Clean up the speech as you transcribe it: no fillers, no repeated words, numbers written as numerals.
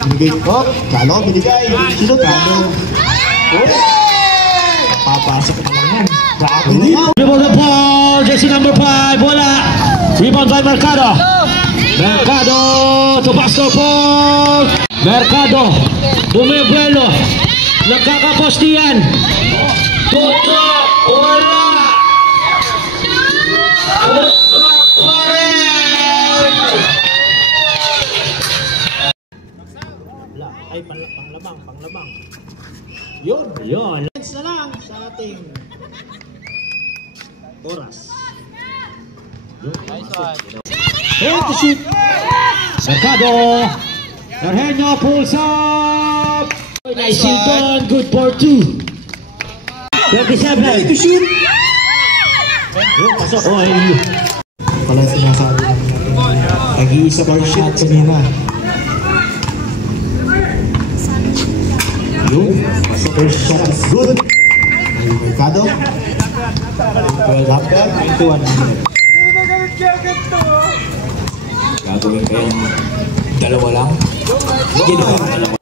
Binigay ko. Kalo, binigay. Sino kalo? Papasok na lang yan. Grabe na yan. Dribble the ball. Jersey number 5. Wala. Rebound by Mercado. Mercado to basketball. Mercado. Bumibrelo. Nagkakapostiyan. Puto. Wala. Ay, panglabang. Yun. Next na lang sa ating oras. Nice one. Head to shoot. Mercado. Erhenio pulls up. Nice one. Good for 2. 27. Head to shoot. Yung pasok. Oh, Pala sinasabi. Nag-iisa bar shot kanina. Yun. Pasok first shot is good. Mercado. 12 half guard. 21 minutes. Gagawin kayong dalawa lang. Ginawa.